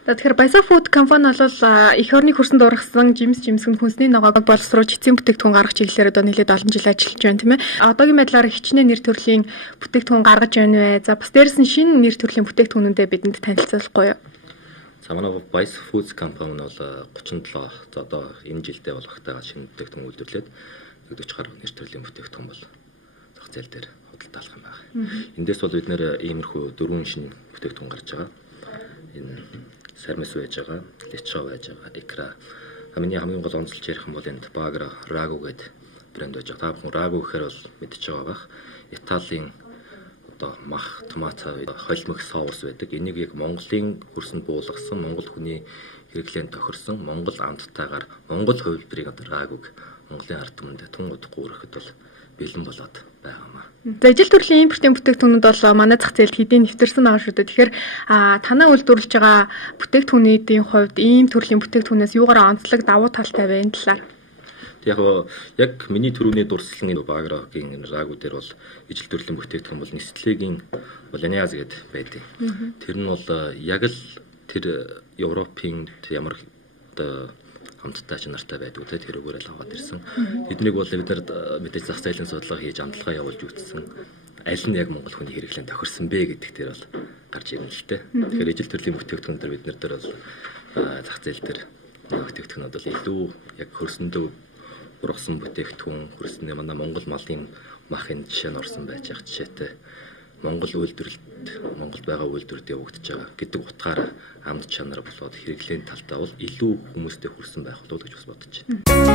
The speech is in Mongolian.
Тэгэхээр Баясаа Food компани бол эх орны хөрсөнд ургасан жимсгэн хүнсний ногоог боловсруулж эцсийн бүтээгдэхүүн гаргах чиглэлээр одоо нэлээд олон жил ажиллаж байна тийм ээ. Одоогийн байдлаар хичнээн нэр төрлийн бүтээгдэхүүн гаргаж байна вэ? За бас дээрээс нь шинэ нэр төрлийн бүтээгдэхүүнүүдэд бидэнд танилцуулахгүй юу? За манай Баясаа Food компани бол 37 одоо энэ жилдээ бол багтаага шинэ бүтээгдэхүүн үйлдвэрлээд 40 гаруй нэр төрлийн бүтээгдэхүүн бол зах зээл дээр худалдаалах юм байна. Эндээс бол бид нэр иймэрхүү дөрвөн шинэ бүтээгдэхүүн гарч байгаа. Энэ сармис байж байгаа, лечо байж байгаа, икра. Миний хамгийн гол онцлж ярих юм бол энд Багра Рагу гэдэг брэнд байж байгаа. Та бүхэн Рагу гэхээр бол мэдчихэж байгаа бах. Италийн одоо мах, томат, холимог соус байдаг. Энийг яг Монголын хөрсөнд буулгасан, монгол хүний хэрэглээнд тохирсон, монгол амттайгаар монгол хувилбарыг одоо Рагуг Монголын ард түмэнд тун удахгүй өргөхөд бол бэлэн болоод байгаамаа. За ижил төрлийн импортын бүтээгдэхүүнүүд бол манай зах зээлд хэдийн нэвтэрсэн байгаа шүү дээ. Тэгэхээр танаа үйлдвэрлэж байгаа бүтээгдэхүүнүүдийн хувьд ийм төрлийн бүтээгдэхүүнээс юугаараа онцлог давуу талтай вэ энэ талаар? Яг миний төрөний дурсгалын Баграгийн Рагу дээр бол ижил төрлийн бүтээгдэхүүн бол Nestlé-гийн Bolognaise гэдэг байдаг. Тэр нь бол яг л тэр Европын ямар хамттай чанартай байдаг те тэрүүгээр л аваад ирсэн. Тэднийг бол бид нар мэдээж зах зээлийн судалгаа хийж амталгаа явуулж үзсэн. Аль нь яг монгол хүний хэрэглээнд тохирсон бэ гэдэг дээр бол гарч ирнэ л те. Тэгэхээр ижил төрлийн бүтээгдэхүүн дээр бид нар дээр бол зах зээл дээр бүтээгдэхүүнүүд бол илүү яг хөрсөндөө ургасан бүтээгдэхүүн хөрсөндөө манай монгол малын махын жишээ нь орсон байж байгаа жишээтэй. Монгол үйлдвэрлэлд Монгол байгаа үйлдвэрлэлд явагдаж байгаа гэдэг утгаараа амт чанар болоод хэрэглээний талдаа бол илүү хүмүүстэй хүрсэн байх болов уу гэж бас бодож байна.